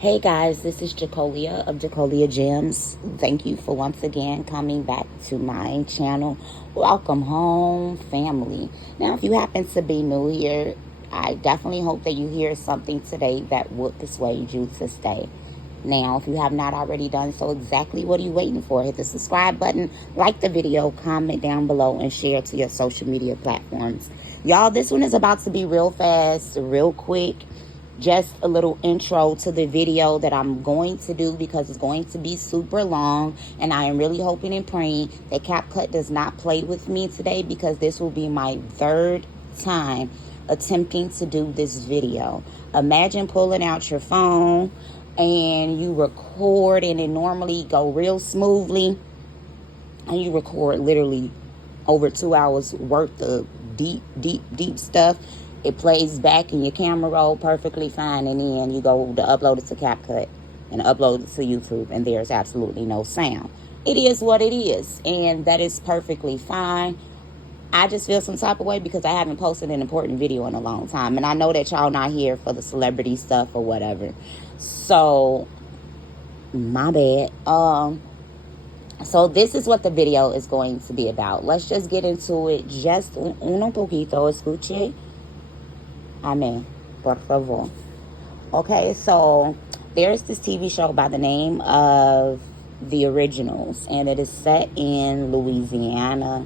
Hey guys, this is Jacolia of Jacolia Gems. Thank you for once again coming back to my channel. Welcome home, family. Now, if you happen to be new here, I definitely hope that you hear something today that would persuade you to stay. Now, if you have not already done so, exactly what are you waiting for? Hit the subscribe button, like the video, comment down below, and share to your social media platforms. Y'all, this one is about to be real fast, real quick. Just a little intro to the video that I'm going to do because it's going to be super long, and I am really hoping and praying that CapCut does not play with me today, because this will be my third time attempting to do this video. Imagine pulling out your phone and you record, and it normally go real smoothly, and you record literally over 2 hours worth of deep stuff. It plays back in your camera roll perfectly fine, and then you go to upload it to CapCut and upload it to YouTube, and there's absolutely no sound. It is what it is, and that is perfectly fine. I just feel some type of way because I haven't posted an important video in a long time, and I know that y'all not here for the celebrity stuff or whatever. So, my bad. So this is what the video is going to be about. Let's just get into it. Just uno poquito, escuche. Amen. Por favor. Okay, so there's this TV show by the name of The Originals, and it is set in Louisiana.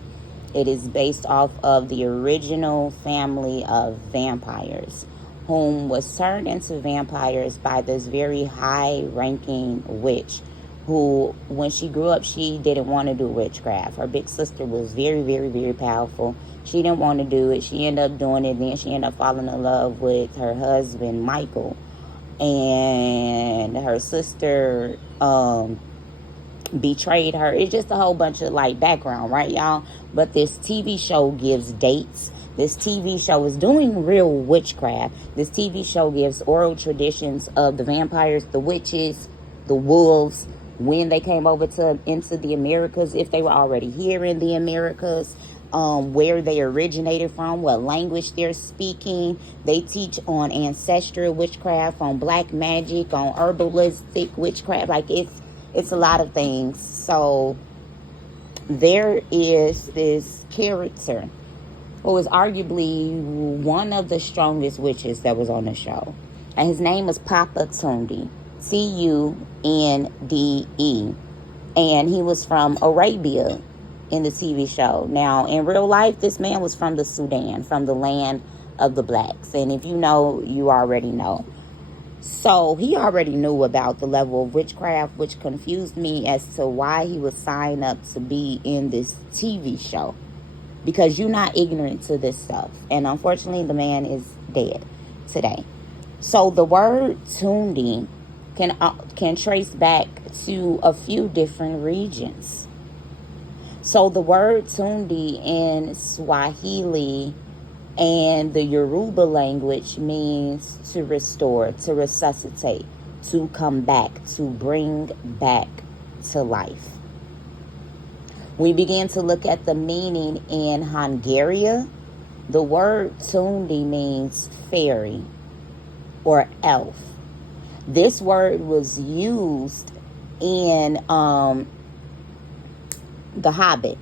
It is based off of the original family of vampires, whom was turned into vampires by this very high-ranking witch, who, when she grew up, she didn't want to do witchcraft. Her big sister was very, very, very powerful. She didn't want to do it. She ended up doing it. Then she ended up falling in love with her husband, Michael. And her sister betrayed her. It's just a whole bunch of, like, background, right, y'all? But this TV show gives dates. This TV show is doing real witchcraft. This TV show gives oral traditions of the vampires, the witches, the wolves, when they came over into the Americas, if they were already here in the Americas, where they originated from, what language they're speaking. They teach on ancestral witchcraft, on black magic, on herbalistic witchcraft. Like, it's a lot of things. So there is this character who is arguably one of the strongest witches that was on the show, and his name is Papa Tunde. Tunde. And he was from Arabia in the TV show. Now, in real life, this man was from the Sudan, from the land of the blacks. And if you know, you already know. So he already knew about the level of witchcraft, which confused me as to why he was signed up to be in this TV show, because you're not ignorant to this stuff. And unfortunately, the man is dead today. So the word Tunde can trace back to a few different regions. So the word Tunde in Swahili and the Yoruba language means to restore, to resuscitate, to come back, to bring back to life. We begin to look at the meaning in Hungarian. The word Tunde means fairy or elf. This word was used in The Hobbit,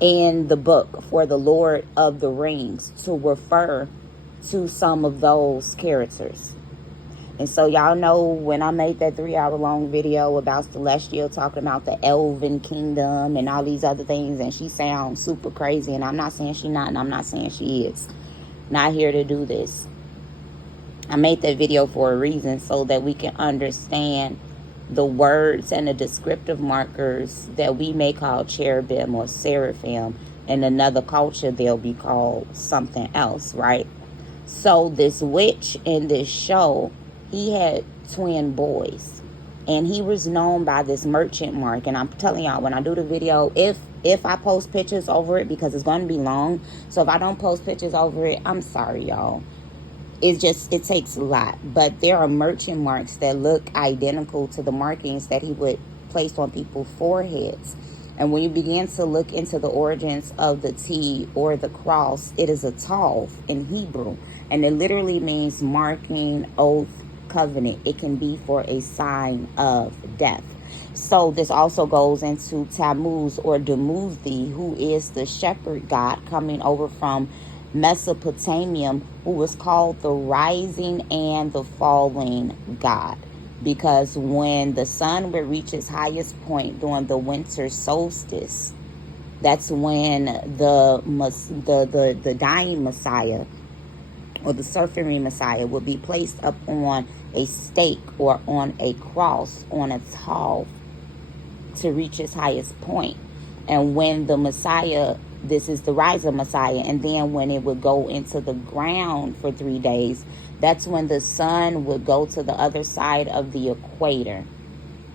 in the book for the Lord of the Rings, to refer to some of those characters. And so y'all know when I made that 3-hour-long video about Celestial talking about the Elven Kingdom and all these other things, and she sounds super crazy, and I'm not saying she not, and I'm not saying she is. Not here to do this. I made that video for a reason, so that we can understand the words and the descriptive markers that we may call cherubim or seraphim. In another culture, they'll be called something else, right? So this witch in this show, he had twin boys, and he was known by this merchant mark. And I'm telling y'all, when I do the video, if I post pictures over it, because it's going to be long, so if I don't post pictures over it, I'm sorry, y'all. It takes a lot. But there are merchant marks that look identical to the markings that he would place on people's foreheads. And when you begin to look into the origins of the T or the cross, it is a tav in Hebrew. And it literally means marking, oath, covenant. It can be for a sign of death. So this also goes into Tammuz or Dumuzi, who is the shepherd god coming over from Mesopotamia, who was called the rising and the falling god. Because when the sun would reach its highest point during the winter solstice, that's when the dying Messiah or the suffering Messiah would be placed up on a stake or on a cross on a tall to reach its highest point. And when the Messiah, this is the rise of Messiah, and then when it would go into the ground for 3 days, that's when the sun would go to the other side of the equator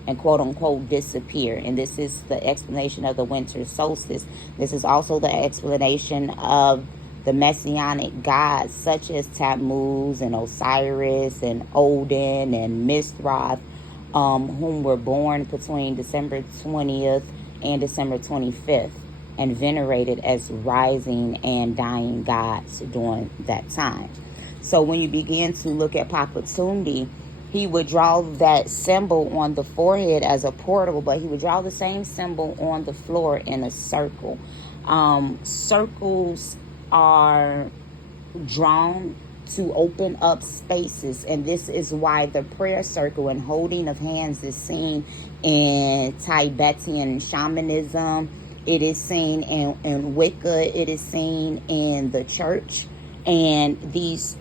and quote unquote disappear. And this is the explanation of the winter solstice. This is also the explanation of the messianic gods such as Tammuz and Osiris and Odin and Mithras, whom were born between December 20th and December 25th and venerated as rising and dying gods during that time. So when you begin to look at Papa Tunde, he would draw that symbol on the forehead as a portal, but he would draw the same symbol on the floor in a circle. Circles are drawn to open up spaces, and this is why the prayer circle and holding of hands is seen in Tibetan shamanism. It is seen in Wicca. It is seen in the church. And these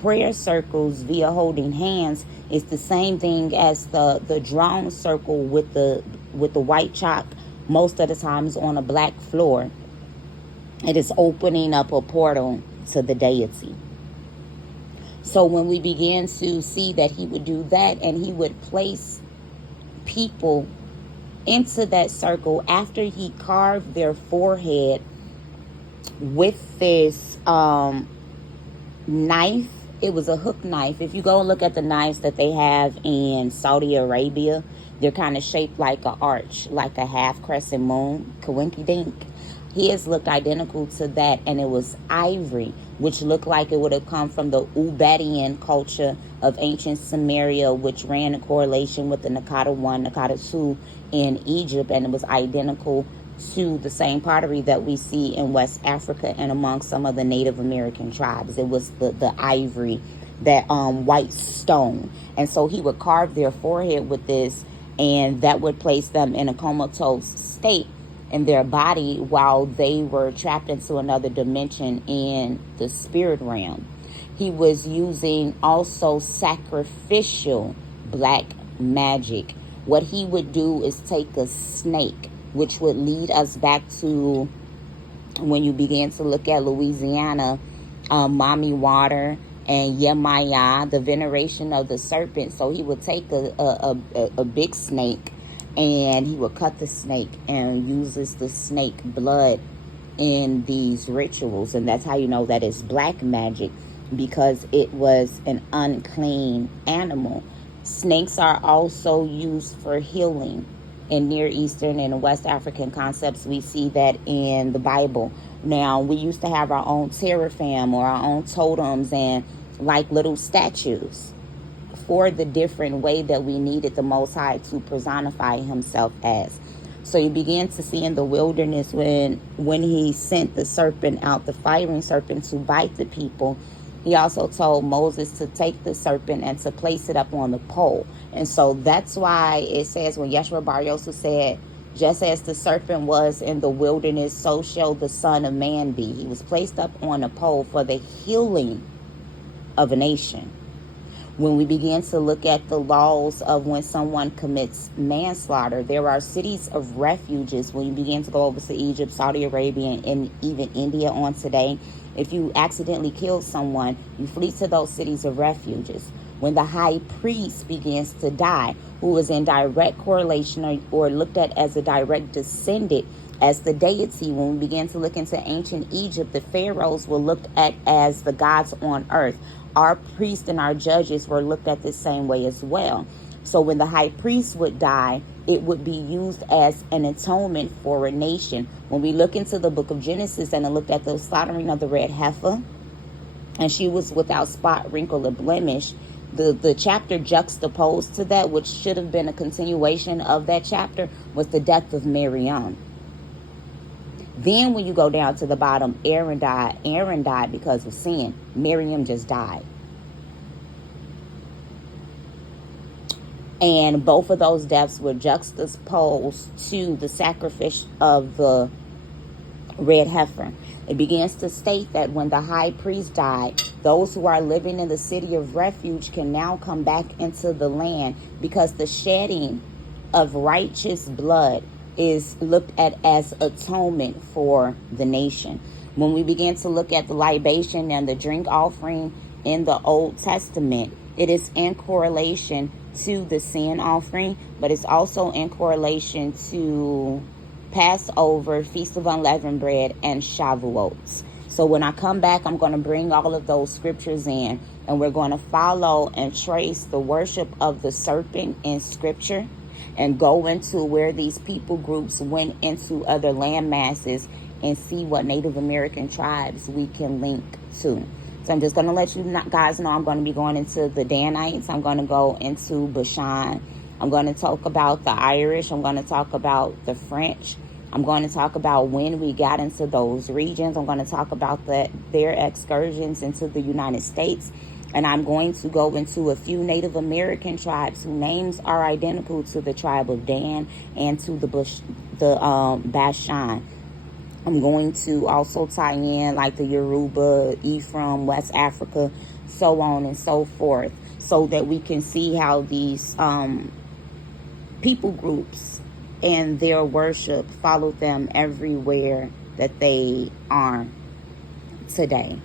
prayer circles via holding hands is the same thing as the drawn circle with the white chalk, most of the times on a black floor. It is opening up a portal to the deity. So when we begin to see that he would do that, and he would place people into that circle after he carved their forehead with this knife. It was a hook knife. If you go and look at the knives that they have in Saudi Arabia, they're kind of shaped like an arch, like a half crescent moon. Kawinky dink. His looked identical to that, and it was ivory, which looked like it would have come from the Ubadian culture of ancient Samaria, which ran in correlation with the Nakata 1, Nakata 2 in Egypt, and it was identical to the same pottery that we see in West Africa and among some of the Native American tribes. It was the ivory, that white stone. And so he would carve their forehead with this, and that would place them in a comatose state in their body while they were trapped into another dimension in the spirit realm. He was using also sacrificial black magic. What he would do is take a snake, which would lead us back to when you began to look at Louisiana, Mommy Water and Yemaya, the veneration of the serpent. So he would take a big snake, and he would cut the snake and uses the snake blood in these rituals. And that's how you know that it's black magic, because it was an unclean animal. Snakes are also used for healing in Near Eastern and West African concepts. We see that in the Bible. Now, we used to have our own teraphim or our own totems and like little statues for the different way that we needed the Most High to personify himself as. So you begin to see in the wilderness when he sent the serpent out, the firing serpent, to bite the people, he also told Moses to take the serpent and to place it up on the pole. And so that's why it says when Yeshua Bar Yosef said, just as the serpent was in the wilderness, so shall the Son of Man be. He was placed up on a pole for the healing of a nation. When we begin to look at the laws of when someone commits manslaughter, there are cities of refuges. When you begin to go over to Egypt, Saudi Arabia, and even India on today, if you accidentally kill someone, you flee to those cities of refuges. When the high priest begins to die, who is in direct correlation or looked at as a direct descendant as the deity, when we begin to look into ancient Egypt, the pharaohs were looked at as the gods on earth. Our priests and our judges were looked at the same way as well. So when the high priest would die, it would be used as an atonement for a nation. When we look into the book of Genesis and look at the slaughtering of the red heifer, and she was without spot, wrinkle, or blemish, the chapter juxtaposed to that, which should have been a continuation of that chapter, was the death of Miriam. Then when you go down to the bottom, Aaron died. Aaron died because of sin. Miriam just died. And both of those deaths were juxtaposed to the sacrifice of the red heifer. It begins to state that when the high priest died, those who are living in the city of refuge can now come back into the land, because the shedding of righteous blood is looked at as atonement for the nation. When we begin to look at the libation and the drink offering in the Old Testament, it is in correlation to the sin offering, but it's also in correlation to Passover, Feast of Unleavened Bread, and Shavuot. So when I come back, I'm going to bring all of those scriptures in, and we're going to follow and trace the worship of the serpent in scripture, and go into where these people groups went into other land masses, and see what Native American tribes we can link to. So I'm just going to let you guys know I'm going to be going into the Danites. I'm going to go into Bashan. I'm going to talk about the Irish. I'm going to talk about the French. I'm going to talk about when we got into those regions. I'm going to talk about their excursions into the United States. And I'm going to go into a few Native American tribes whose names are identical to the tribe of Dan and to the Bashan. I'm going to also tie in like the Yoruba, Ephraim, West Africa, so on and so forth, so that we can see how these people groups and their worship follow them everywhere that they are today.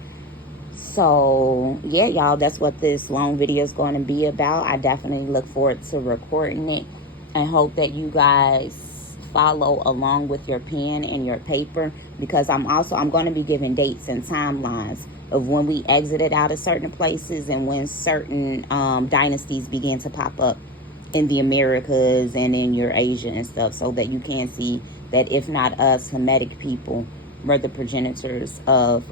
So yeah, y'all, that's what this long video is going to be about. I definitely look forward to recording it, and hope that you guys follow along with your pen and your paper, because I'm going to be giving dates and timelines of when we exited out of certain places and when certain dynasties began to pop up in the Americas and in Eurasia and stuff, so that you can see that if not us, Hamitic people were the progenitors of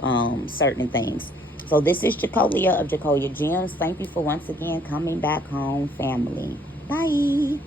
certain things. So this is Jacolia of Jacolia Gems. Thank you for once again coming back home, family. Bye.